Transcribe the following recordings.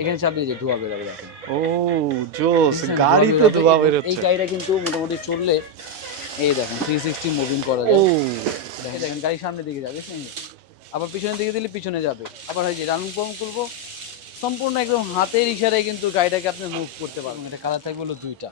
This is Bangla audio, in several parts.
এখানে চাপ দিয়ে ধোয়া বেরোবে দেখেন ও জোস গাড়ি তো ধোয়া এবং এই গাড়িটা কিন্তু মোটামুটি চললে এই দেখেন থ্রি সিক্সটি মুভিং করা ও। যায় দেখেন দেখেন গাড়ি সামনের দিকে যাবে আবার পিছনের দিকে দিলে পিছনে যাবে। আবার হয় যে রানিং পাম্প করব সম্পূর্ণ একদম হাতের ইশারায় কিন্তু গাড়িটাকে আপনি মুভ করতে পারবেন। এটা কালার থাকবে হলো দুইটা।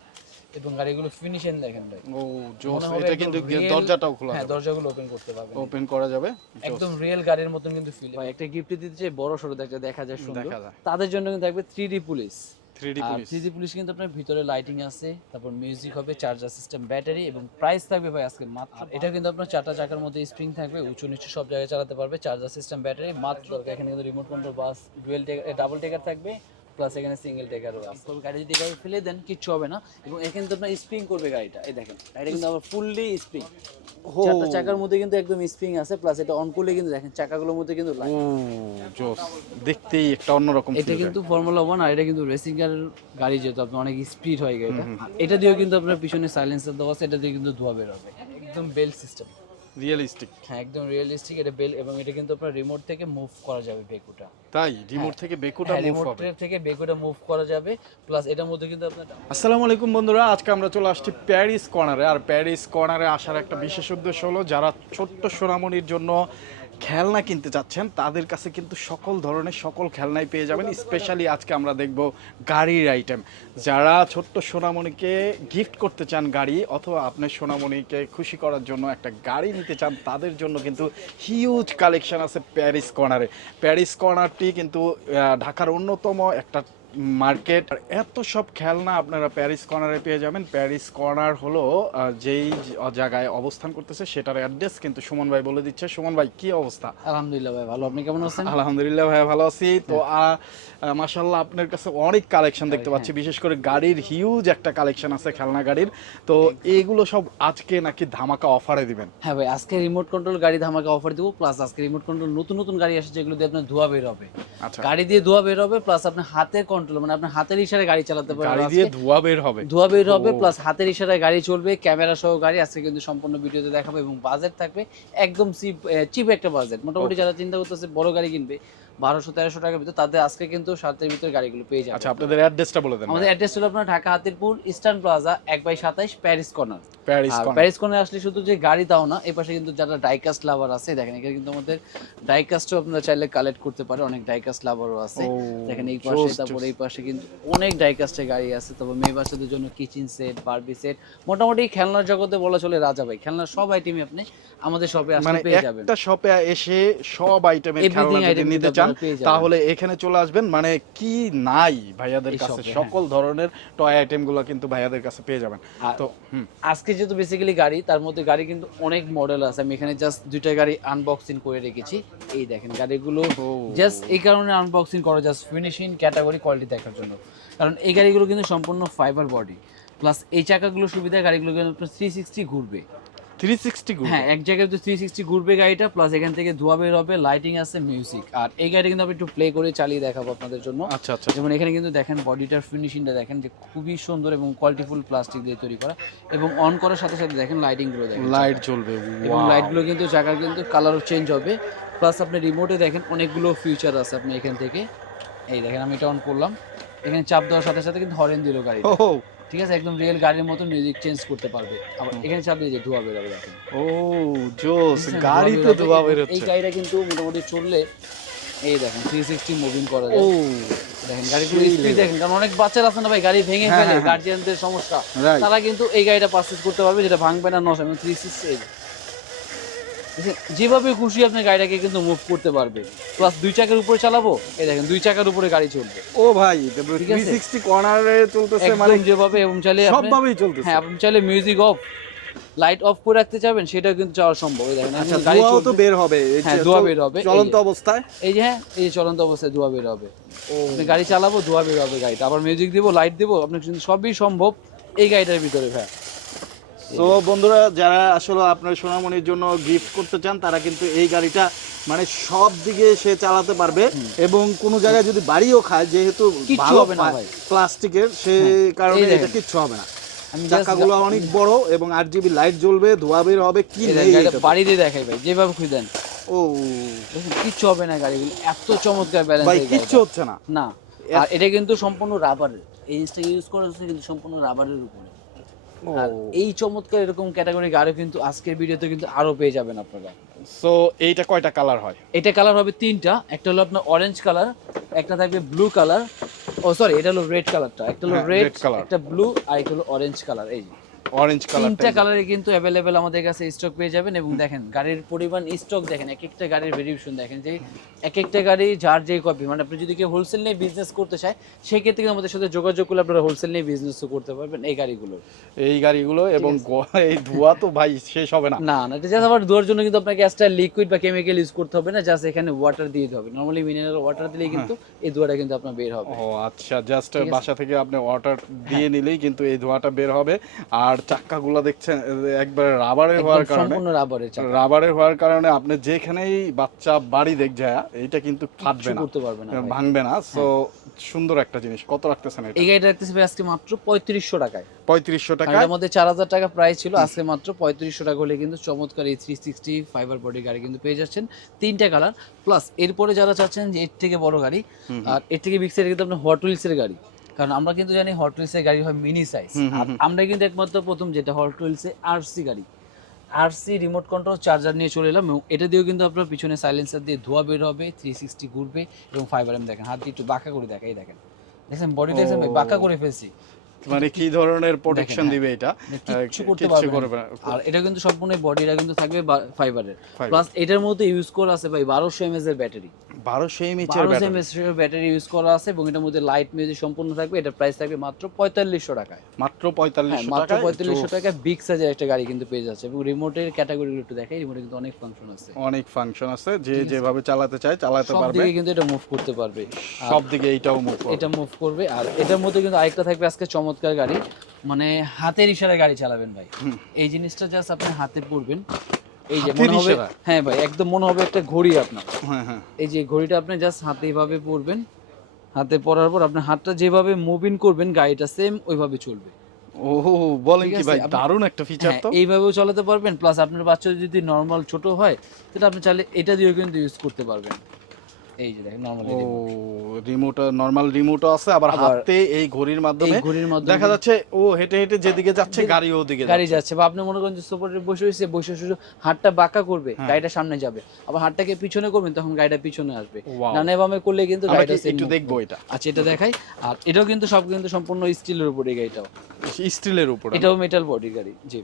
এবং গাড়িগুলো ফিনিশিং দেখেন ভাই। ও জোস এটা কিন্তু দরজাটাও খোলা হ্যাঁ দরজাগুলো ওপেন করতে পারবেন। ওপেন করা যাবে একদম রিয়েল গাড়ির মতন কিন্তু ফিল ভাই একটা গিফট দিতে চাই বড় সড়ো দেখা দেখা যায় সুন্দর। তাদের জন্য কিন্তু থাকবে three D police 3D police three D police কিন্তু আপনার ভিতরে লাইটিং আছে তারপর মিউজিক হবে চার্জার সিস্টেম ব্যাটারি এবং প্রাইস থাকবে ভাই আজকে মাত্র এটা কিন্তু আপনার চারটা চাকার মধ্যে স্প্রিং থাকবে উঁচু নিচু সব জায়গায় চালাতে পারবে চার্জার সিস্টেম ব্যাটারি মাত্র এখানে কিন্তু remote control bus dual double decker. Plus এখানে সিঙ্গেল টেকারও আছে গাড়ি যদি গাড়ি ফেলে দেন কিচ্ছু হবে না। এবং এখানে তো আপনার স্প্রিং করবে গাড়িটা। এই দেখেন গাড়িটা কিন্তু আবার ফুললি স্প্রিং চারটা চাকার মধ্যে কিন্তু একদম স্প্রিং আছে প্লাস এটা অন করলে কিন্তু দেখেন চাকাগুলোর মধ্যে কিন্তু জোস। দেখতেই একটা অন্যরকম এটা কিন্তু ফর্মুলা ওয়ান আর এটা কিন্তু রেসিং কারের গাড়ি যেহেতু আপনার অনেক স্পিড হয় গাড়িটা। এটা দিয়েও কিন্তু আপনার পিছনে সাইলেন্সার দেওয়া আছে এটা দিয়ে কিন্তু ধোয়া বের হবে। একদম বেল সিস্টেম রিয়েলিস্টিক হ্যাঁ একদম রিয়েলিস্টিক এটা বেল এবং এটা কিন্তু আপনার রিমোট থেকে মুভ করা যাবে বেকুটা। তাই? রিমোট থেকে বেকুটা মুভ রিমোট হবে। থেকে বেকুটা মুভ করা যাবে প্লাস এটার মধ্যে কিন্তু আপনার আসসালামু আলাইকুম বন্ধুরা আজকে আমরা চলে আসছি প্যারিস কর্নারে। আর প্যারিস কর্নারে আসার একটা বিশেষ উদ্দেশ্য হলো যারা ছোট্ট সোনামণির জন্য খেলনা কিনতে চাচ্ছেন তাদের কাছে কিন্তু সকল ধরনের সকল খেলনাই পেয়ে যাবেন। স্পেশালি আজকে আমরা দেখব গাড়ির আইটেম যারা ছোট্ট সোনামণিকে গিফট করতে চান গাড়ি অথবা আপনার সোনামণিকে খুশি করার জন্য একটা গাড়ি নিতে চান, তাদের জন্য কিন্তু হিউজ কালেকশন আছে প্যারিস কর্নারে প্যারিস কর্নারটি কিন্তু ঢাকার অন্যতম একটা মার্কেট আর এত সব খেলনা আপনারা প্যারিস কর্নারে পেয়ে যাবেন। প্যারিস কর্নার হলো যেই জায়গায় অবস্থান করতেছে সেটার অ্যাড্রেস কিন্তু সুমন ভাই বলে দিচ্ছে। সুমন ভাই কি অবস্থা? আলহামদুলিল্লাহ ভাই ভালো। আপনি কেমন আছেন? আলহামদুলিল্লাহ ভাই ভালো আছি। তো মাশাল্লাহ আপনার কাছে অনেক কালেকশন দেখতে পাচ্ছি। বিশেষ করে গাড়ির হিউজ একটা কালেকশন আছে খেলনা গাড়ির। তো এইগুলো সব আজকে নাকি ধামাকা অফারে দিবেন? হ্যাঁ ভাই আজকে রিমোট কন্ট্রোল গাড়ি ধামাকা অফার দিব প্লাস আজকে রিমোট কন্ট্রোল নতুন নতুন গাড়ি আসছে যেগুলো দিয়ে আপনার ধোয়া বের হবে। আচ্ছা। গাড়ি দিয়ে ধোয়া বের হবে প্লাস আপনার হাতে কন্ট্রোল মানে আপনার হাতের ইশারায় গাড়ি চালাতে পারবেন গাড়ি দিয়ে ধোয়া বের হবে। ধোয়া বের হবে প্লাস হাতের ইশারায় গাড়ি চলবে ক্যামেরা সহ গাড়ি আজকে কিন্তু সম্পূর্ণ ভিডিওতে দেখাবো এবং বাজেট থাকবে একদম চিপ চিপ একটা বাজেট মোটামুটি যারা চিন্তা করতেছে বড় গাড়ি কিনবে বারোশো তেরোশো টাকার ভিতরে তাদের আজকে কিন্তু সাতের ভিতরে গাড়িগুলো পেয়ে যাবে আচ্ছা আপনাদের অ্যাড্রেসটা বলে দেন আমাদের অ্যাড্রেস হলো আপনার ঢাকা হাতিরপুর ইস্টার্ন প্লাজা এক বাই সাতাইশ প্যারিস কর্নার প্যারিস কর্নার আসলে শুধু যে গাড়ি দাও না এই পাশে কিন্তু যারা ডাইকাস্ট লাভার আছে দেখেন এখানে কিন্তু আমাদের ডাইকাস্টও আপনারা চাইলে কালেক্ট করতে পারে অনেক ডাইকাস্ট লাভারও আছে। দেখেন এই পাশে তারপর এই পাশে কিন্তু অনেক ডাইকাস্টের গাড়ি আছে তারপর মেয়ে বাচ্চাদের জন্য কিচেন সেট বারবি সেট মোটামুটি খেলনার জগতে বলা চলে রাজা ভাই। খেলনার সব আইটেমই আপনি আমাদের শপে আসলে মানে পেয়ে যাবেন। একটা শপে এসে সব আইটেমের খেলনা যদি নিতে কিন্তু চান। তাহলে এখানে চলে আসবেন। মানে কি নাই ভাইয়াদের কাছে। সকল ধরনের টয় আইটেমগুলো কিন্তু ভাইয়াদের কাছে পেয়ে যাবেন। তো আজকে যেহেতু বেসিক্যালি গাড়ি তার মধ্যে গাড়ি কিন্তু অনেক মডেল আছে। আমি এখানে জাস্ট দুইটা গাড়ি আনবক্সিং করে রেখেছি। এই দেখেন গাড়িগুলো জাস্ট এই কারণে আনবক্সিং করা জাস্ট ফিনিশিং ক্যাটাগরি কোয়ালিটি দেখার জন্য। কারণ এই গাড়িগুলো কিন্তু সম্পূর্ণ ফাইবার বডি প্লাস এই চাকাগুলো সুবিধা গাড়িগুলো কিন্তু থ্রি সিক্সটি ঘুরবে। থ্রি সিক্সটি হ্যাঁ এক জায়গায় তো থ্রি সিক্সটি ঘুরবে গাড়িটা প্লাস এখান থেকে ধোয়া বের হবে লাইটিং আছে মিউজিক আর এই গাড়ি কিন্তু আমি একটু প্লে করে চালিয়ে দেখাবো আপনাদের জন্য। আচ্ছা আচ্ছা। যেমন এখানে কিন্তু দেখেন বডিটার ফিনিশিংটা দেখেন যে খুবই সুন্দর এবং কোয়ালিটিফুল প্লাস্টিক দিয়ে তৈরি করা। এবং অন করার সাথে সাথে দেখেন লাইটিংগুলো দেখেন। লাইট জ্বলবে এবং Wow! লাইটগুলো কিন্তু চাকার কিন্তু কালারও চেঞ্জ হবে। প্লাস আপনি রিমোটে দেখেন অনেকগুলো ফিচার আছে আপনি এখান থেকে। এই দেখেন আমি এটা অন করলাম। এখানে চাপ দেওয়ার সাথে সাথে কিন্তু হরেন দিল গাড়ি ও ঠিক আছে? একদম রিয়েল গাড়ির মতো মিউজিক চেঞ্জ করতে পারবে। আবার এখানে চাপ দিয়ে যে ধোয়া বেরোবে দেখেন ও জোস গাড়ি তো ধোয়া ধোয়া হচ্ছে এই গাড়িটা কিন্তু মোটামুটি চললে এই দেখেন থ্রি সিক্সটি মুভিং করা যায়। ও। দেখেন গাড়িগুলো স্পিড দেখেন কারণ অনেক বাচ্চারা আছে না ভাই গাড়ি ভেঙে হ্যাঁ, ফেলে হ্যাঁ, হ্যাঁ। গার্জিয়ানদের সমস্যা। তারা কিন্তু এই গাড়িটা পারচেজ করতে পারবে যেটা ভাঙবে না নষ্ট এবং থ্রি সিক্সটি যেভাবে খুশি আপনি গাড়িটাকে কিন্তু মুভ করতে পারবে। প্লাস দুই চাকার উপরে চালাবো এই দেখেন দুই চাকার উপরে গাড়ি চলবে। ও ভাই ঠিক থ্রি আছে? সিক্সটি কর্নারে চলতেছে মানে যেভাবে এবং চাইলে আপনি- সবভাবেই চলতেছে। হ্যাঁ আপনি চাইলে মিউজিক অফ লাইট অফ করে রাখতে চাবেন সেটাও কিন্তু চাওয়া সম্ভব। এই দেখেন আচ্ছা গাড়ি ধোঁয়াও তো বের হবে হ্যাঁ, ধোঁয়া বের হবে, চলন্ত অবস্থায়। এই যে হ্যাঁ এই চলন্ত অবস্থায় ধোয়া বের হবে। আপনি গাড়ি চালাবো ধোয়া বের হবে গাড়িটা আবার মিউজিক দিব লাইট দিব আপনি কিন্তু সবই সম্ভব এই গাড়িটার ভিতরে ভাই। তো বন্ধুরা যারা আসলে আপনার সোনামণির জন্য গিফট করতে চান তারা কিন্তু এই গাড়িটা মানে সব দিকে সে চালাতে পারবে এবং কোনো জায়গায় যদি বাড়িও খায় যেহেতু ভালো হবে না প্লাস্টিকের সে কারণে এটা কিচ্ছু হবে না। চাকাগুলো অনেক বড় এবং আট জিবি লাইট জ্বলবে ধোয়া বের হবে কি বাড়ি দিয়ে দেখাই ভাই যেভাবে খুঁজে দেন ও কিচ্ছু হবে না গাড়িগুলো এত চমৎকার ব্যালেন্স ভাই কিচ্ছু হচ্ছে না। না আর এটা কিন্তু সম্পূর্ণ রাবারের এই জিনিসটা ইউজ করা হচ্ছে কিন্তু সম্পূর্ণ রাবারের উপরে। আর এই চমৎকার এরকম ক্যাটাগরি গাড়ি কিন্তু আজকের ভিডিওতে কিন্তু আরও পেয়ে যাবেন আপনারা। সো এইটা কয়টা কালার হয়? এটা কালার হবে তিনটা একটা হলো আপনার অরেঞ্জ কালার একটা থাকবে ব্লু কালার ও সরি এটা হলো রেড কালারটা একটা হলো হ্যাঁ, রেড কালার একটা ব্লু আর একটা হলো অরেঞ্জ কালার এই যে। অরেঞ্জ কালার তিনটা কালারে কিন্তু অ্যাভেলেবেল আমাদের কাছে স্টক পেয়ে যাবেন এবং দেখেন গাড়ির পরিমাণ স্টক দেখেন এক একটা গাড়ির ভেরিয়েশন দেখেন যে এক একটা গাড়ি যার যে কপি মানে আপনি যদি কেউ হোলসেল নিয়ে বিজনেস করতে চায় সেই ক্ষেত্রে কিন্তু আমাদের সাথে যোগাযোগ করলে আপনারা হোলসেল নিয়ে বিজনেসও করতে পারবেন এই গাড়িগুলো। এই গাড়িগুলো এবং এই ধোয়া তো ভাই শেষ হবে না। না না এটা জাস্ট আবার ধোয়ার জন্য কিন্তু আপনাকে এক্সট্রা লিকুইড বা কেমিক্যাল ইউজ করতে হবে না জাস্ট এখানে ওয়াটার দিয়ে দিতে হবে। নর্মালি মিনারেল ওয়াটার দিলেই কিন্তু এই ধোয়াটা কিন্তু আপনার বের হবে। ও আচ্ছা জাস্ট বাসা থেকে আপনি ওয়াটার দিয়ে নিলেই কিন্তু এই ধোঁয়াটা বের হবে। আর চাক্কাগুলো দেখছেন একবার রাবারের হওয়ার কারণে সম্পূর্ণ রাবারের রাবারের হওয়ার কারণে আপনি যেখানেই বাচ্চা বাড়ি দেখ যায় এটা কিন্তু ফাটবে না। করতে পারবে না ভাঙবে না। সো সুন্দর একটা জিনিস। কত রাখতেছেন এটা? এই গাড়িটা রাখতেছে আজকে মাত্র পঁয়ত্রিশশো টাকায়। পঁয়ত্রিশশো আর টাকা এটার মধ্যে চার হাজার টাকা প্রাইস ছিল। আজকে মাত্র পঁয়ত্রিশশো টাকা হলে কিন্তু চমৎকার এই থ্রি সিক্সটি ফাইবার বডি গাড়ি কিন্তু পেয়ে যাচ্ছেন। তিনটা কালার প্লাস এরপরে যারা চাচ্ছেন যে এর থেকে বড় গাড়ি আর এর থেকে সাইজ কিন্তু আপনার হট এর গাড়ি। কারণ আমরা কিন্তু জানি হট এর গাড়ি হয় মিনি সাইজ আমরা কিন্তু একমাত্র প্রথম যেটা হট এ আরসি গাড়ি। আরসি রিমোট কন্ট্রোল চার্জার নিয়ে চলে এলাম এবং এটা দিয়েও কিন্তু আপনার পিছনে সাইলেন্সার দিয়ে ধোয়া বের হবে থ্রি সিক্সটি ঘুরবে এবং ফাইবার এম দেখেন। হাত দিয়ে একটু বাঁকা করে দেখাই দেখেন। দেখছেন? বডি দেখছেন ভাই? বাঁকা করে ফেলছি। মানে কি ধরনের প্রোটেকশন হ্যাঁ। দিবে এটা? কিছু করতে পারবে আর এটা কিন্তু সম্পূর্ণ বডিটা কিন্তু থাকবে ফাইবারের প্লাস এটার মধ্যে ইউজ করা আছে ভাই বারোশো এমএস এর ব্যাটারি বারোশো এমএচের বারোশো ব্যাটারি এর ব্যাটারি ইউজ করা আছে এবং এটার মধ্যে লাইট মিউজিক সম্পূর্ণ থাকবে। এটার প্রাইস থাকবে মাত্র পঁয়তাল্লিশশো টাকায়। মাত্র হ্যাঁ পঁয়তাল্লিশশো মাত্র টাকা পঁয়তাল্লিশশো টাকা বিগ সাইজের একটা গাড়ি কিন্তু পেয়ে যাচ্ছে এবং রিমোটের ক্যাটাগরিগুলো একটু দেখাই। রিমোটে কিন্তু অনেক ফাংশন আছে। অনেক ফাংশন আছে। যে যেভাবে চালাতে চায় চালাতে পারবে। দিকে কিন্তু এটা মুভ করতে পারবে। আর সব দিকে এইটাও মুভ এটা মুভ করবে। আর এটার মধ্যে কিন্তু আরেকটা থাকবে আজকে চমৎকার গাড়ি। মানে হাতের ইশারায় গাড়ি চালাবেন ভাই। এই জিনিসটা জাস্ট আপনি হাতে পড়বেন এই যে মনে হবে হ্যাঁ ভাই একদম মনে হবে একটা ঘড়ি আপনার। হ্যাঁ হ্যাঁ। এই যে ঘড়িটা আপনি জাস্ট হাতে এইভাবে পরবেন। হাতে পরার পর আপনার হাতটা যেভাবে মুভিং করবেন গাড়িটা সেম ওইভাবে চলবে। ও বলেন ঠিক কি ভাই দারুণ একটা ফিচার হ্যাঁ তো। এইভাবেও চালাতে পারবেন প্লাস আপনার বাচ্চা যদি নর্মাল ছোট হয় সেটা আপনি চাইলে এটা দিয়েও কিন্তু ইউজ করতে পারবেন। এই যে দেখেন নর্মালি ও রিমোট নরমাল রিমোটও আছে আবার হাতে এই ঘড়ির মাধ্যমে ঘড়ির মাধ্যমে দেখা যাচ্ছে ও হেঁটে হেঁটে যেদিকে যাচ্ছে গাড়ি ওদিকে গাড়ি যাচ্ছে। বা আপনি মনে করেন যে সুপারে বসে বসে শুধু হাতটা বাঁকা করবে হ্যাঁ। গাড়িটা সামনে যাবে। আবার হাতটাকে পিছনে করবেন তখন গাড়িটা পিছনে আসবে। ডানে বামে করলে কিন্তু গাড়িটা একটু দেখব এটা? আচ্ছা এটা দেখাই। আর এটাও কিন্তু সব কিন্তু সম্পূর্ণ স্টিলের উপরে গাড়িটাও। স্টিলের উপরে। এটাও মেটাল বডি গাড়ি জি।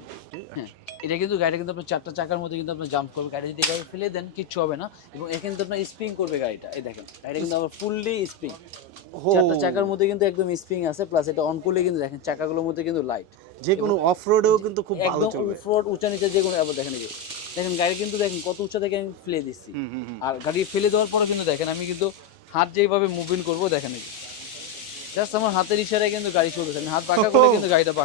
হ্যাঁ এটা কিন্তু গাড়িটা কিন্তু আপনার চারটা চাকার মধ্যে কিন্তু আপনার জাম্প করবে। গাড়ি যদি গাড়ি ফেলে দেন কিচ্ছু হবে না। এবং এখানে কিন্তু আপনার স্প্রিং করবে গাড়িটা এই দেখেন গাড়িটা কিন্তু আবার ফুললি স্প্রিং চারটা চাকার মধ্যে কিন্তু একদম স্প্রিং আছে প্লাস এটা অন করলে কিন্তু দেখেন চাকাগুলোর মধ্যে কিন্তু লাইট যে কোনো অফ রোডেও কিন্তু খুব ভালো চলবে। ফ্রড উঁচা নিচে যে কোনো আবার দেখেন এই দেখেন গাড়ি কিন্তু দেখেন কত উঁচা থেকে আমি ফেলে দিচ্ছি। আর গাড়ি ফেলে দেওয়ার পরে কিন্তু দেখেন আমি কিন্তু হাত যেইভাবে মুভিং করব দেখেন জাস্ট আমার হাতের ইশারায় কিন্তু গাড়ি চলতেছে আমি হাত করলে কিন্তু গাড়িটা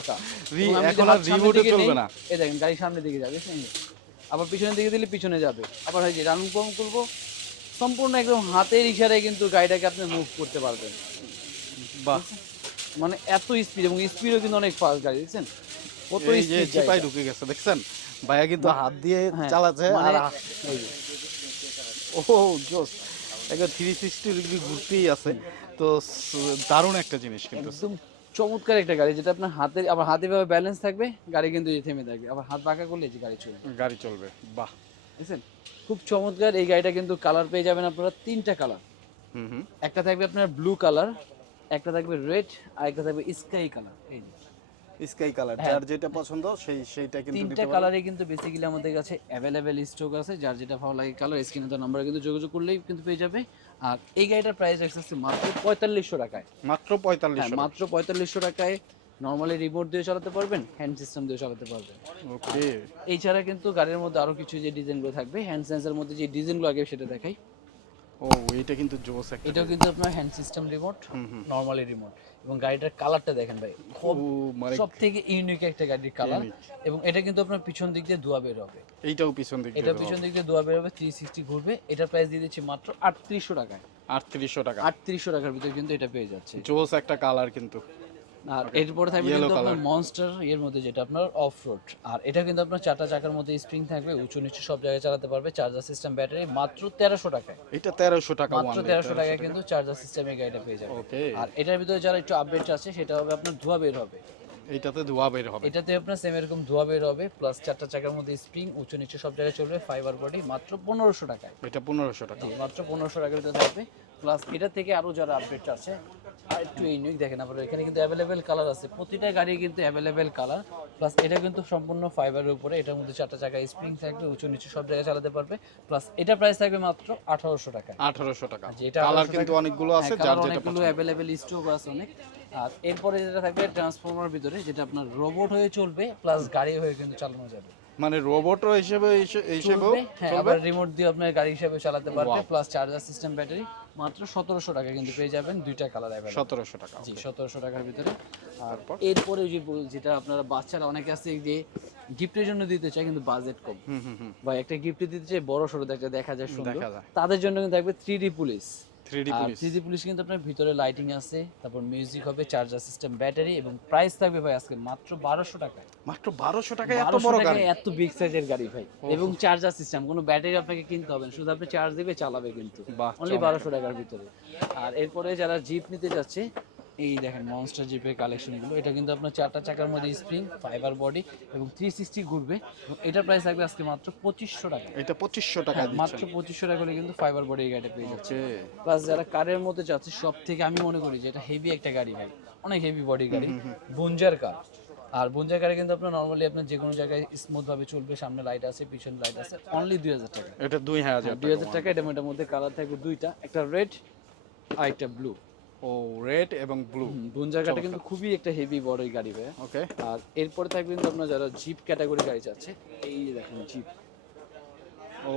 যদি এখন আর দিকে চলবে না। এই দেখেন গাড়ি সামনের দিকে যাবে আবার পিছনের দিকে দিলে পিছনে যাবে। আবার হয় যে রানিং করব সম্পূর্ণ একদম হাতের ইশারায় কিন্তু গাড়িটাকে আপনি মুভ করতে পারবেন। বাহ। মানে এত স্পিড এবং স্পিডও কিন্তু অনেক ফাস্ট গাড়ি দেখছেন? কত স্পিড চিপাই ঢুকে গেছে দেখছেন? ভাইয়া কিন্তু হাত দিয়ে হ্যাঁ, চালাচ্ছে মানে আর ও জোস। একবার থ্রি সিক্সটি ডিগ্রি ঘুরতেই আছে। তো দারুণ একটা জিনিস কিন্তু। একদম চমৎকার একটা গাড়ি যেটা আপনার হাতে আবার হাতে ভাবে ব্যালেন্স থাকবে গাড়ি কিন্তু থেমে থাকবে। আবার হাত বাঁকা করলে যে গাড়ি চলবে। গাড়ি চলবে। বাহ। বুঝছেন খুব চমৎকার এই গাড়িটা কিন্তু কালার পেয়ে যাবেন আপনারা তিনটা কালার একটা থাকবে আপনার ব্লু কালার একটা থাকবে রেড আর একটা থাকবে স্কাই কালার এই। স্কাই কালার হ্যাঁ। যার যেটা পছন্দ সেই সেইটা কিন্তু তিনটা কালারে কিন্তু বেসিক্যালি আমাদের কাছে অ্যাভেলেবেল স্টক আছে যার যেটা ভালো লাগে কালার স্ক্রিনে তো নাম্বারে কিন্তু যোগাযোগ করলেই কিন্তু পেয়ে যাবে। আর এই গাড়িটার প্রাইস রাখছে মাত্র পঁয়তাল্লিশশো টাকায়। মাত্র হ্যাঁ পঁয়তাল্লিশ মাত্র পঁয়তাল্লিশশো টাকায় নর্মালি রিমোট দিয়ে চালাতে পারবেন হ্যান্ড সিস্টেম দিয়ে চালাতে পারবেন। ওকে এছাড়া কিন্তু গাড়ির মধ্যে আরও কিছু যে ডিজাইনগুলো থাকবে হ্যান্ড সেন্সের মধ্যে যে ডিজাইনগুলো আগে সেটা দেখাই। ও এটা কিন্তু জোস একটা এটাও কিন্তু আপনার hand system remote normally remote এবং গাড়িটার কালারটা দেখেন ভাই খুব সব থেকে ইউনিক একটা গাড়ির কালার এবং এটা কিন্তু আপনার পিছন দিক দিয়ে ধোয়া বের হবে। এইটাও পিছন দিক এটা পিছন দিক দিয়ে ধোয়া বের হবে থ্রি সিক্সটি ঘুরবে। এটার প্রাইস দিয়ে দিচ্ছি মাত্র আটত্রিশশো টাকায়। আটত্রিশশো টাকা। আটত্রিশশো টাকার ভিতরে কিন্তু এটা পেয়ে যাচ্ছে। জোস একটা কালার কিন্তু। আর এরপরে থাকবে কিন্তু আপনার মনস্টার এর মধ্যে যেটা আপনার অফ রোড আর এটা কিন্তু আপনার চারটা চাকার মধ্যে স্প্রিং থাকবে উঁচু নিচু সব জায়গায় চালাতে পারবে। চার্জার সিস্টেম ব্যাটারি মাত্র তেরোশো টাকায়। এটা তেরোশো টাকা মাত্র তেরোশো টাকায় কিন্তু চার্জার সিস্টেমের গাড়িটা পেয়ে যাবে আর এটার ভিতরে যারা একটু আপডেট আছে সেটা হবে আপনার ধোয়া বের হবে। এইটাতে ধোয়া বের হবে। এটাতে আপনার সেম এরকম ধোয়া বের হবে প্লাস চারটা চাকার মধ্যে স্প্রিং উঁচু নিচু সব জায়গায় চলবে ফাইবার বডি মাত্র পনেরোশো টাকায়। এটা পনেরোশো টাকা। মাত্র পনেরোশো টাকার ভিতরে থাকবে। প্লাস এটা থেকে আরও যারা আপডেট আছে আর একটু ইউনিক দেখেন আপনারা এখানে কিন্তু অ্যাভেলেবেল কালার আছে। প্রতিটা গাড়ি কিন্তু অ্যাভেলেবেল কালার প্লাস এটা কিন্তু সম্পূর্ণ ফাইবারের উপরে এটার মধ্যে চারটা চাকা স্প্রিং থাকবে উঁচু নিচু সব জায়গায় চালাতে পারবে প্লাস এটা প্রাইস থাকবে মাত্র আঠারোশো টাকা। আঠারোশো টাকা। এটা কালার কিন্তু অনেকগুলো আছে হ্যাঁ, যার অনেকগুলো অ্যাভেলেবেল স্টক আছে অনেক। আর এরপরে যেটা থাকবে ট্রান্সফর্মার ভিতরে যেটা আপনার রোবট হয়ে চলবে প্লাস গাড়ি হয়ে কিন্তু চালানো যাবে। মানে রোবটও হিসেবে হিসেবেও চলবে। হ্যাঁ আবার রিমোট দিয়ে আপনার গাড়ি হিসেবে চালাতে পারবে প্লাস চার্জার সিস্টেম ব্যাটারি মাত্র সতেরোশো টাকা কিন্তু পেয়ে যাবেন দুইটা কালার অ্যাভেলেবল সতেরোশো টাকা জি সতেরোশো টাকার ভিতরে। আর এরপরে যে যেটা আপনারা বাচ্চারা অনেকে আছে যে গিফটের জন্য দিতে চায় কিন্তু বাজেট কম। হুম হুম হুম। বা একটা গিফট দিতে চাই বড় সড়ো দেখা যায় সুন্দর। তাদের জন্য কিন্তু থাকবে three D police three D আর পুলিশ কিন্তু আপনার ভিতরে লাইটিং আছে তারপর মিউজিক হবে চার্জার সিস্টেম ব্যাটারি এবং প্রাইস থাকবে ভাই আজকে মাত্র বারোশো টাকায়। মাত্র বারোশো টাকায় এত বড় গাড়ি? এত বিগ সাইজের গাড়ি ভাই। এবং চার্জার সিস্টেম কোনো ব্যাটারি আপনাকে কিনতে হবে না শুধু আপনি চার্জ দিবে চালাবে কিন্তু। অনলি বারোশো টাকার ভিতরে। আর এরপরে যারা জিপ নিতে যাচ্ছে এই দেখেন মনস্টার জিপের কালেকশন এগুলো। এটা কিন্তু আপনার চারটা চাকার মধ্যে স্প্রিং ফাইবার বডি এবং থ্রি সিক্সটি ঘুরবে। এবং এটার প্রাইস থাকবে আজকে মাত্র পঁচিশশো টাকা। এটা পঁচিশশো টাকা হ্যাঁ, মাত্র পঁচিশশো টাকা করে কিন্তু ফাইবার বডি এই গাড়িটা পেয়ে যাচ্ছে প্লাস যারা কারের মধ্যে যাচ্ছে সব থেকে আমি মনে করি যে এটা হেভি একটা গাড়ি ভাই। অনেক হেভি বডি গাড়ি। বুঞ্জার কার আর বুঞ্জার কারে কিন্তু আপনার নর্মালি আপনার যে কোনো জায়গায় স্মুথ ভাবে চলবে। সামনে লাইট আছে পিছনে লাইট আছে। অনলি দুই হাজার টাকা। এটা দুই হাজার দুই হাজার টাকা। এটা এটার মধ্যে কালার থাকবে দুইটা। একটা রেড আর একটা ব্লু ও রেড এবং ব্লু কিন্তু খুবই একটা হেভি বড় গাড়ি ভাই ওকে আর এরপরে থাকবে কিন্তু আপনার যারা জিপ ক্যাটাগরি গাড়ি চাচ্ছে এই যে দেখেন জিপ ও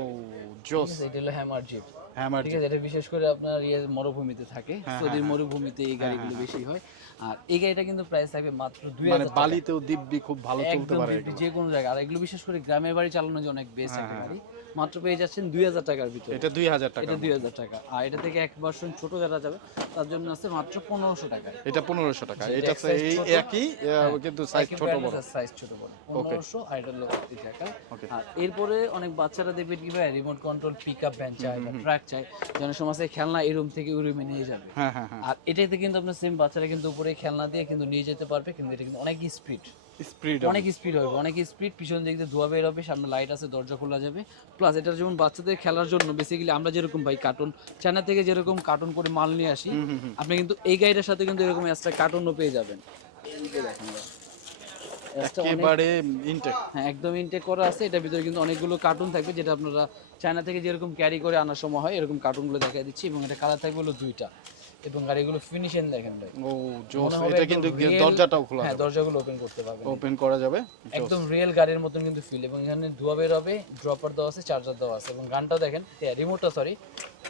জোস এটা হলো হ্যামার জিপ হ্যামার ঠিক আছে এটা বিশেষ করে আপনার ইয়ে মরুভূমিতে থাকে হ্যাঁ, সৌদির মরুভূমিতে এই গাড়িগুলো বেশি হয়। আর এই গাড়িটা কিন্তু প্রাইস থাকবে মাত্র দুই মানে বালিতেও দিব্যি খুব ভালো চলতে পারে যে কোনো জায়গায়। আর এগুলো বিশেষ করে গ্রামের বাড়ি চালানো যে অনেক বেস্ট একটা গাড়ি। মাত্র পেয়ে যাচ্ছেন দুই হাজার টাকার ভিতরে। এটা দুই হাজার টাকা এটা দুই হাজার টাকা। আর এটা থেকে এক ভার্সন ছোট যারা যাবে তার জন্য আছে মাত্র পনেরোশো টাকা। এটা পনেরোশো টাকা। এটা এই একই কিন্তু সাইজ ছোট বড়। সাইজ ছোট বড়। পনেরোশো আর এটা আশি টাকা. আর এরপরে অনেক বাচ্চারা দেখবেন কি ভাই remote control pick up van চায় ট্রাক চায়। যেন সমস্ত খেলনা এই রুম থেকে ওই রুমে নিয়ে যাবে। হ্যাঁ হ্যাঁ হ্যাঁ। আর এটাতে কিন্তু আপনার সেম বাচ্চারা কিন্তু উপরে খেলনা দিয়ে কিন্তু নিয়ে যেতে পারবে কিন্তু এটা কিন্তু অনেক স্পিড স্পিড অনেক স্পিড হবে অনেক স্পিড পিছন দিক দিয়ে ধোয়া বের হবে সামনে লাইট আছে দরজা খোলা যাবে। প্লাস এটা যেমন বাচ্চাদের খেলার জন্য বেসিক্যালি আমরা যেরকম ভাই কার্টুন চায়না থেকে যেরকম কার্টুন করে মাল নিয়ে আসি আপনি কিন্তু এই গাড়িটার সাথে কিন্তু এরকম এক্সট্রা কার্টুনও পেয়ে যাবেন। একেবারে ইনটেক হ্যাঁ একদম ইনটেক করা আছে এটার ভিতরে কিন্তু অনেকগুলো কার্টুন থাকবে যেটা আপনারা চায়না থেকে যেরকম ক্যারি করে আনার সময় হয় এরকম কার্টুনগুলো দেখা দিচ্ছি এবং এটা কালার থাকবে হলো দুইটা। এবং গাড়িগুলো ফিনিশিং দেখেন ভাই। ও জোস এটা কিন্তু দরজাটাও খোলা হ্যাঁ দরজাগুলো ওপেন করতে পারবেন। ওপেন করা যাবে? একদম রিয়েল গাড়ির মতন কিন্তু ফিল এবং এখানে ধোয়া বের হবে ড্রপার দেওয়া আছে চার্জার দেওয়া আছে। এবং গানটাও দেখেন রিমোটটা সরি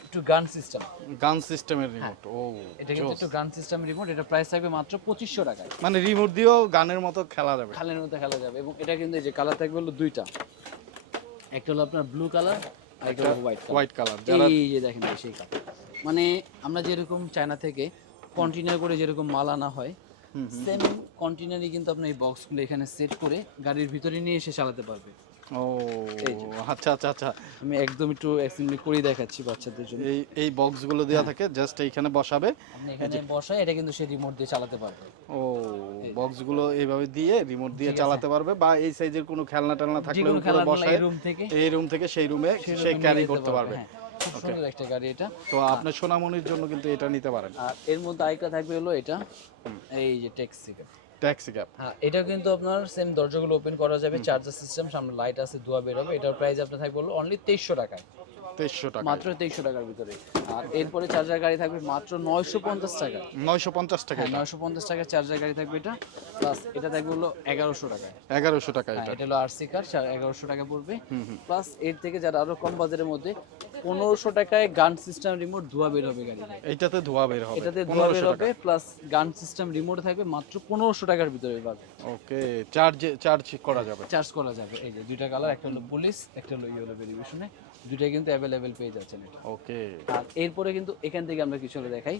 একটু গান সিস্টেম গান সিস্টেমের রিমোট ও এটা কিন্তু একটু গান সিস্টেম রিমোট এটা প্রাইস থাকবে মাত্র পঁচিশশো টাকায়। মানে রিমোট দিয়েও গানের মতো খেলা যাবে। খালের মধ্যে খেলা যাবে। এবং এটা কিন্তু এই যে কালার থাকবে হলো দুইটা। একটা হলো আপনার ব্লু কালার আর একটা হলো হোয়াইট কালার হোয়াইট কালার যারা এই যে দেখেন সেই কালার মানে আমরা যেরকম চায়না থেকে কন্টেনার করে যেরকম মাল আনা হয় সেম কন্টেনারই কিন্তু আপনি এই বক্সগুলো এখানে সেট করে গাড়ির ভিতরে নিয়ে এসে চালাতে পারবে। ও আচ্ছা আচ্ছা আচ্ছা। আমি একদম একটু করে দেখাচ্ছি বাচ্চাদের জন্য। এই এই বক্সগুলো দেওয়া থাকে জাস্ট এইখানে বসাবে। এখানে বসায় এটা কিন্তু সে রিমোট দিয়ে চালাতে পারবে। ও বক্সগুলো এইভাবে দিয়ে রিমোট দিয়ে চালাতে পারবে বা এই সাইজের কোনো খেলনা টেলনা থাকলে বসায় এই রুম থেকে এই রুম থেকে সেই রুমে সে ক্যারি করতে পারবে। হ্যাঁ, খুব সুন্দর একটা গাড়ি এটা। তো আপনার সোনামণির জন্য কিন্তু এটা নিতে পারেন। আর এর মধ্যে আরেকটা থাকবে হলো এটা। এই যে ট্যাক্সি ট্যাক্সি ক্যাব হ্যাঁ এটা কিন্তু আপনার সেম দরজাগুলো ওপেন করা যাবে চার্জার সিস্টেম সামনে লাইট আছে ধোয়া বেরোবে এটার প্রাইস আপনার থাকবে হলো অনলি তেইশশো টাকায়। তেইশশো টাকা মাত্র তেইশশো টাকার ভিতরে। আর এরপরে চার্জার গাড়ি থাকবে মাত্র নয়শো পঞ্চাশ টাকা। নয়শো পঞ্চাশ টাকা হ্যাঁ নয়শো পঞ্চাশ টাকার চার্জার গাড়ি থাকবে এটা। প্লাস এটা থাকবে হলো এগারোশো টাকায়। এগারোশো টাকা হ্যাঁ এটা। হলো আরসি কার এগারোশো টাকা পড়বে। প্লাস এর থেকে যারা আরও কম বাজারের মধ্যে পনেরোশো টাকায় গান সিস্টেম রিমোট ধোয়া বের হবে গাড়ি এইটাতে ধোয়া বের হবে। এটাতে ধোয়া বের হবে প্লাস গান সিস্টেম রিমোট থাকবে মাত্র পনেরোশো টাকার ভিতরে পাবে ওকে চার্জ চার্জ করা যাবে। চার্জ করা যাবে এই যে দুইটা কালার একটা হলো পুলিশ একটা হলো ইয়েলো ভেরিফিকেশনে দুইটাই কিন্তু অ্যাভেলেবেল পেয়ে যাচ্ছেন এটা। ওকে আর এরপরে কিন্তু এখান থেকে আমরা কিছু দেখাই।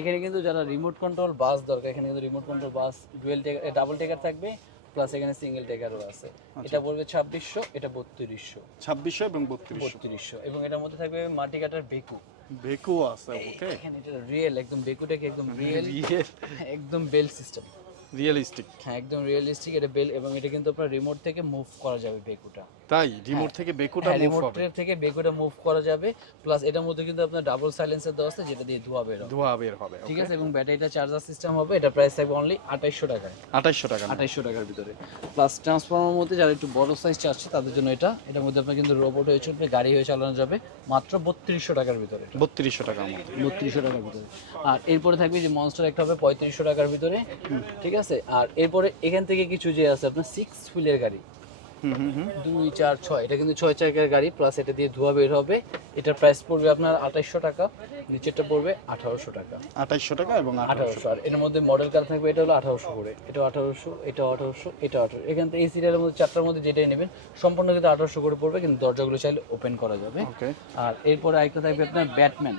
এখানে কিন্তু যারা রিমোট কন্ট্রোল বাস দরকার এখানে কিন্তু remote control bus dual decker double decker থাকবে প্লাস এখানে সিঙ্গেল টেকারও আছে। এটা পড়বে ছাব্বিশশো এটা বত্রিশশো। ছাব্বিশশো এবং বত্রিশশো। এবং এটার মধ্যে থাকবে মাটি কাটার বেকু। বেকু আছে ওকে এখানে এটা রিয়েল একদম বেকুটাকে একদম রিয়েল একদম বেল সিস্টেম রিয়েলিস্টিক হ্যাঁ একদম রিয়েলিস্টিক এটা বেল এবং এটা কিন্তু আপনার রিমোট থেকে মুভ করা যাবে বেকুটা। তাই? রিমোট থেকে বেকুটা হ্যাঁ মুভ হবে। রিমোট থেকে বেকুটা মুভ করা যাবে প্লাস এটার মধ্যে কিন্তু আপনার ডাবল সাইলেন্সার দেওয়া আছে যেটা দিয়ে ধোয়া বের হবে ধোয়া বের হবে ঠিক আছে? এবং ব্যাটারিটা চার্জার সিস্টেম হবে এটা প্রাইস থাকবে অনলি আঠাইশশো টাকায়। আঠাইশশো টাকা না? আঠাইশশো টাকার ভিতরে। প্লাস ট্রান্সফর্মার মধ্যে যারা একটু বড় সাইজ চাচ্ছে তাদের জন্য এটা এটার মধ্যে আপনার কিন্তু রোবট হয়ে চলবে গাড়ি হয়ে চালানো যাবে মাত্র বত্রিশশো টাকার ভিতরে বত্রিশশো টাকার মধ্যে। বত্রিশশো টাকার ভিতরে। আর এরপরে থাকবে যে মনস্টার একটা হবে পঁয়ত্রিশশো টাকার ভিতরে। ঠিক আছে? আর এরপরে এখান থেকে কিছু যে আছে আপনার সিক্স হুইলের গাড়ি। হুম হুম হুম। দুই চার ছয়। এটা কিন্তু ছয় চাকার গাড়ি প্লাস এটা দিয়ে ধোয়া বের হবে। এটার প্রাইস পড়বে আপনার আঠাইশশো টাকা নিচেরটা পড়বে আঠারোশো টাকা। আঠাইশশো টাকা এবং আঠারোশো। আর এর মধ্যে মডেল কার থাকবে এটা হলো আঠারোশো করে। এটা আঠারোশো এটা আঠারোশো এটা আঠারো এখান থেকে এই সিরিয়ালের মধ্যে চারটার মধ্যে যেটাই নেবেন সম্পূর্ণ কিন্তু আঠারোশো করে পড়বে কিন্তু দরজাগুলো চাইলে ওপেন করা যাবে। আর এরপরে আরেকটা থাকবে আপনার ব্যাটম্যান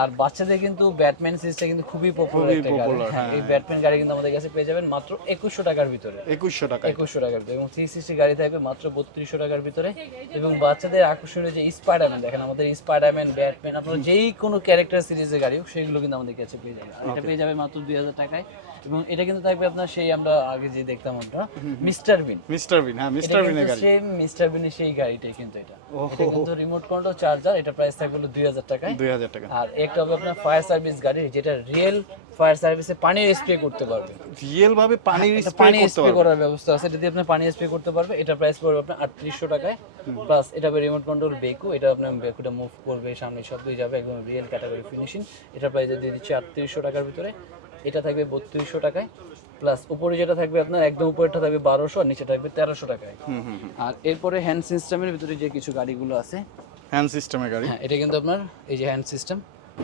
আর বাচ্চাদের কিন্তু ব্যাটম্যান সিরিজটা কিন্তু খুবই পপুলার একটা গাড়ি। হ্যাঁ এই ব্যাটম্যান গাড়ি কিন্তু আমাদের কাছে পেয়ে যাবেন মাত্র একুশশো টাকার ভিতরে। একুশশো টাকা একুশশো টাকার ভিতরে এবং থ্রি সিক্সটি গাড়ি থাকবে মাত্র বত্রিশশো টাকার ভিতরে। এবং বাচ্চাদের আকর্ষণীয় যে স্পাইডারম্যান দেখেন আমাদের স্পাইডারম্যান ব্যাটম্যান আপনার যেই কোনো ক্যারেক্টার সিরিজের গাড়ি হোক সেগুলো কিন্তু আমাদের কাছে পেয়ে যাবেন। আর এটা পেয়ে যাবে মাত্র দুই হাজার টাকায়। এবং এটা কিন্তু থাকবে আপনার সেই আমরা আগে যে দেখতাম আমরা মিস্টার বিন। মিস্টার বিন হ্যাঁ মিস্টার বিনের গাড়ি। সেম মিস্টার বিনের সেই গাড়িটাই কিন্তু এটা। এটা কিন্তু রিমোট কন্ট্রোল চার্জার এটা প্রাইস থাকবে হলো টাকায়। টাকা। আর একটা হবে আপনার ফায়ার সার্ভিস গাড়ি যেটা রিয়েল ফায়ার সার্ভিসে পানি স্প্রে করতে পারবে। রিয়েল ভাবে পানির স্প্রে পানি করতে স্প্রে পারবে। করার ব্যবস্থা আছে। দিয়ে আপনি পানি স্প্রে করতে পারবে। এটা প্রাইস পড়বে আপনার আটত্রিশশো টাকায়। প্লাস এটা হবে রিমোট কন্ট্রোল বেকু এটা আপনার বেকুটা মুভ করবে সামনে সব দিয়ে যাবে একদম রিয়েল ক্যাটাগরি ফিনিশিং এটা প্রাইস দিয়ে দিচ্ছে আটত্রিশশো টাকার ভিতরে। এটা থাকবে বত্রিশশো টাকায় প্লাস উপরে যেটা থাকবে আপনার একদম উপরেরটা থাকবে বারোশো আর নিচে থাকবে তেরোশো টাকায়। আর এরপরে হ্যান্ড সিস্টেমের ভিতরে যে কিছু গাড়িগুলো আছে হ্যান্ড সিস্টেমের গাড়ি? হ্যাঁ এটা কিন্তু আপনার এই যে হ্যান্ড সিস্টেম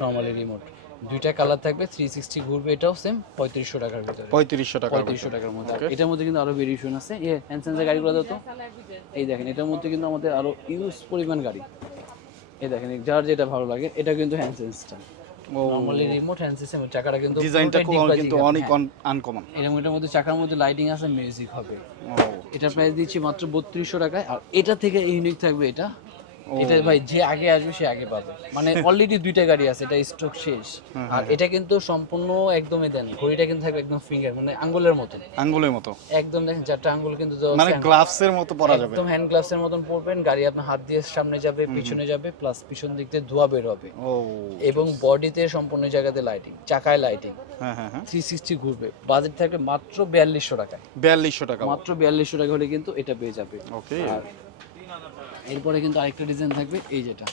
নর্মালি রিমোট দুইটা কালার থাকবে থ্রি সিক্সটি ঘুরবে এটাও সেম পঁয়ত্রিশশো টাকার ভিতরে। পঁয়ত্রিশশো টাকা পঁয়ত্রিশশো টাকার মধ্যে। এটার মধ্যে কিন্তু আরও ভেরিয়েশন আছে। এই হ্যান্ড সেন্সার গাড়িগুলো তো। এই দেখেন এটার মধ্যে কিন্তু আমাদের আরও ইউজ পরিমাণ গাড়ি। এই দেখেন যার যেটা ভালো লাগে এটা কিন্তু hand system normally remote hand সিস্টেমের চাকাটা কিন্তু ডিজাইনটা খুব কিন্তু অনেক আনকমন এরকম এটার মধ্যে চাকার মধ্যে লাইটিং আছে মিউজিক হবে। এটা প্রাইস দিচ্ছি মাত্র বত্রিশশো টাকায়। আর এটা থেকে ইউনিক থাকবে এটা? এটা ভাই যে আগে আসবে সে আগে পাবে। মানে অলরেডি দুইটা গাড়ি আছে এটা স্টক শেষ। আর এটা কিন্তু সম্পূর্ণ একদমই দেন ঘড়িটা কিন্তু থাকবে একদম ফিঙ্গার মানে আঙ্গুলের মতো। আঙ্গুলের মতো। একদম দেখেন চারটা আঙ্গুল কিন্তু মানে আছে। গ্লাভস এর মতো পরা যাবে। একদম হ্যান্ড গ্লাভস এর মতন পরবেন গাড়ি আপনার হাত দিয়ে সামনে যাবে পিছনে যাবে প্লাস পিছন দিক দিয়ে ধোয়া বের হবে। এবং বডিতে সম্পূর্ণ জায়গাতে লাইটিং চাকায় লাইটিং থ্রি সিক্সটি ঘুরবে। বাজেট থাকবে মাত্র বিয়াল্লিশশো টাকায়। বিয়াল্লিশশো টাকা। মাত্র বিয়াল্লিশশো টাকা হলে কিন্তু এটা পেয়ে যাবে। ওকে এরপরে কিন্তু আরেকটা ডিজাইন থাকবে এই যেটা।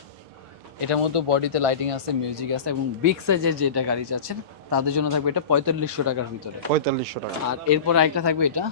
এটার মতো বডিতে লাইটিং আছে মিউজিক আছে এবং বিগ সাইজের যেটা গাড়ি চাচ্ছেন তাদের জন্য থাকবে এটা পঁয়তাল্লিশশো টাকার ভিতরে। পঁয়তাল্লিশশো টাকা। আর এরপর আরেকটা থাকবে এটা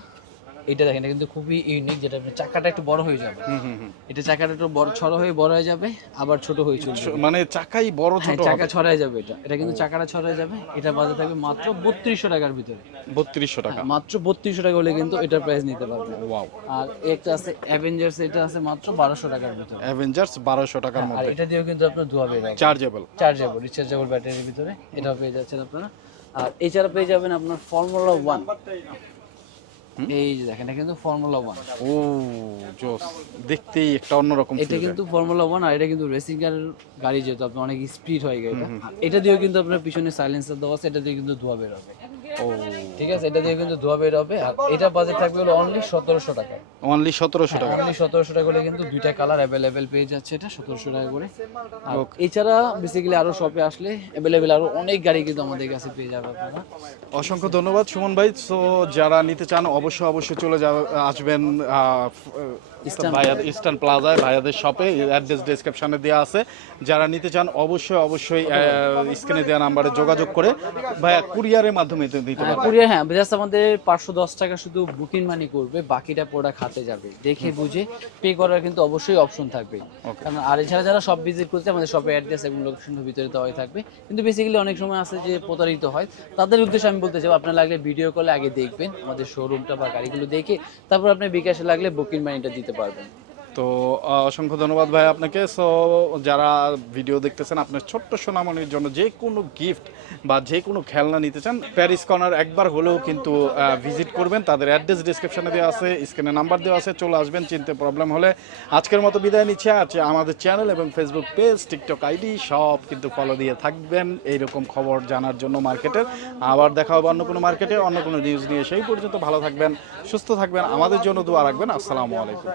এটা দেখেন এটা কিন্তু খুবই ইউনিক যেটা আপনার চাকাটা একটু বড় হয়ে যাবে। হুম হুম হুম। এটা চাকাটা একটু বড় ছোট হয়ে বড় হয়ে যাবে আবার ছোট হয়ে চলবে। মানে চাকাই বড় হ্যাঁ ছোট চাকা ছড়ায় যাবে এটা। এটা কিন্তু চাকাটা ছড়ায় যাবে এটা বাজে থাকবে মাত্র বত্রিশশো টাকার ভিতরে। বত্রিশশো টাকা। হ্যাঁ, মাত্র বত্রিশশো টাকা হলে কিন্তু এটার প্রাইস নিতে পারবে ওয়াও আর একটা আছে অ্যাভেঞ্জার্স এটা আছে মাত্র বারোশো টাকার ভিতরে। অ্যাভেঞ্জার্স বারোশো টাকার মধ্যে। এটা দিয়েও কিন্তু আপনার ধোয়া বের হবে চার্জেবল চার্জেবল রিচার্জেবল ব্যাটারির ভিতরে। এটাও পেয়ে যাচ্ছেন আপনারা। আর এছাড়া পেয়ে যাবেন আপনার ফর্মুলা ওয়ান এই যে দেখেন এটা কিন্তু ফর্মুলা ওয়ান ও জোস। দেখতেই একটা অন্যরকম এটা কিন্তু ফর্মুলা ওয়ান আর এটা কিন্তু রেসিং কার গাড়ি যেহেতু আপনার অনেক স্পিড হয় গাড়িটা এটা দিয়েও কিন্তু আপনার পিছনে সাইলেন্সার দেওয়া আছে এটা দিয়ে কিন্তু ধোয়া বের হবে। ঠিক আছে এটা দিয়ে কিন্তু ধোয়া বের হবে। আর এটা বাজেট থাকবে হলো অনলি সতেরোশো টাকা। অনলি সতেরোশো টাকা। অনলি সতেরোশো টাকা করে কিন্তু দুইটা কালার অ্যাভেলেবেল পেয়ে যাচ্ছে এটা সতেরোশো টাকা করে। আর এছাড়া বেসিক্যালি আরও শপে আসলে অ্যাভেলেবেল আরও অনেক গাড়ি কিন্তু আমাদের কাছে পেয়ে যাবে আপনারা। অসংখ্য ধন্যবাদ সুমন ভাই। সো যারা নিতে চান অবশ্যই অবশ্যই চলে যা আসবেন ইস্টার্ন প্লাজায়। ভাইয়াদের শপে অ্যাড্রেস ডেসক্রিপশনে দেওয়া আছে। যারা নিতে চান অবশ্যই অবশ্যই স্ক্রিনে দেওয়া নাম্বারে যোগাযোগ করে ভাইয়া কুরিয়ারের মাধ্যমে দিতে পারবেন। কুরিয়ার হ্যাঁ জাস্ট আমাদের পাঁচশো দশ টাকা শুধু বুকিং মানি করবে বাকিটা প্রোডাক্ট হাতে যাবে। দেখে বুঝে পে করার কিন্তু অবশ্যই অপশন থাকবে। কারণ আর এছাড়া যারা সব ভিজিট করতে আমাদের শপের অ্যাড্রেস এবং লোকেশনের ভিতরে দেওয়াই থাকবে। কিন্তু বেসিক্যালি অনেক সময় আছে যে প্রতারিত হয়। তাদের উদ্দেশ্যে আমি বলতে চাই আপনার লাগলে ভিডিও কলে আগে দেখবেন আমাদের শোরুমটা বা গাড়িগুলো দেখে তারপর আপনি বিকাশে লাগলে বুকিং মানিটা দিতে পারবেন তো অসংখ্য ধন্যবাদ ভাই আপনাকে। সো যারা ভিডিও দেখতেছেন, আপনার ছোট্ট সোনামণির জন্য যে কোনো গিফট বা যে কোনো খেলনা নিতে চান প্যারিস কর্নার একবার হলেও কিন্তু ভিজিট করবেন। তাদের অ্যাড্রেস ডিসক্রিপশনে দেওয়া আছে স্ক্রিনে নাম্বার দেওয়া আছে, চলে আসবেন, চিনতে প্রবলেম হলে। আজকের মতো বিদায় নিচ্ছে। আছে আমাদের চ্যানেল এবং ফেসবুক পেজ টিকটক আইডি সব কিন্তু ফলো দিয়ে থাকবেন। এইরকম খবর জানার জন্য মার্কেটের আবার দেখা হবে অন্য কোনো মার্কেটে অন্য কোনো নিউজ নিয়ে। সেই পর্যন্ত ভালো থাকবেন, সুস্থ থাকবেন। আমাদের জন্য দোয়া রাখবেন। আসসালামু আলাইকুম।